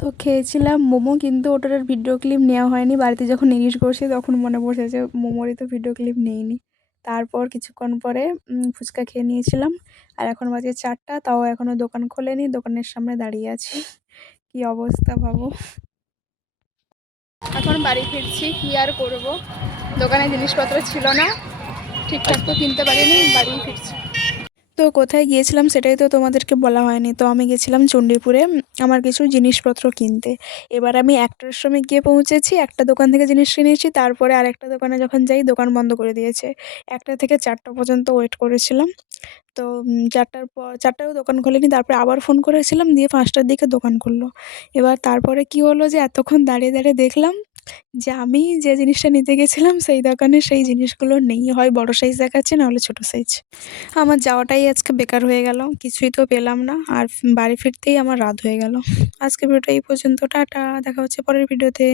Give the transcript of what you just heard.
তো খেয়েছিলাম মোমো, কিন্তু ওটার আর ভিডিও ক্লিপ নেওয়া হয়নি। বাড়িতে যখন এডিট করছি তখন মনে পড়ছে যে মোমোরই তো ভিডিও ক্লিপ নেইনি। তারপর কিছুক্ষণ পরে ফুচকা খেয়ে নিয়েছিলাম। আর এখন বাজে 4টা, তাও এখনও দোকান খোলেনি। দোকানের সামনে দাঁড়িয়ে আছি। কি অবস্থা ভাবো। এখন বাড়ি ফিরছি, কি আর করব, দোকানে জিনিসপত্র ছিল না, ঠিকঠাক তো কিনতে পারিনি, বাড়ি ফিরছি। তো কোথায় গিয়েছিলাম সেটাই তো তোমাদেরকে বলা হয়নি। তো আমি গেছিলাম চণ্ডীপুরে আমার কিছু জিনিসপত্র কিনতে। এবার আমি 1টার সময় গিয়ে পৌঁছেছি, একটা দোকান থেকে জিনিস কিনেছি, তারপরে আরেকটা দোকানে যখন যাই দোকান বন্ধ করে দিয়েছে। 1টা থেকে 4টা পর্যন্ত ওয়েট করেছিলাম। তো 4টার পর 4টায়ও দোকান খোলেনি। তারপরে আবার ফোন করেছিলাম, দিয়ে 5টার দিকে দোকান খুললো। এবার তারপরে কি হলো যে এতক্ষণ দাঁড়িয়ে দাঁড়িয়ে দেখলাম যে আমি যে জিনিসটা নিতে গেছিলাম সেই দোকানে সেই জিনিসগুলো নেই। হয় বড় সাইজ দেখাচ্ছে, নাহলে ছোট সাইজ। আমার যাওয়াটাই আজকে বেকার হয়ে গেল, কিছুই তো পেলাম না। আর বাড়ি ফিরতেই আমার রাত হয়ে গেল। আজকের ভিডিওটা এই পর্যন্ত। টাটা, দেখা হচ্ছে পরের ভিডিওতে।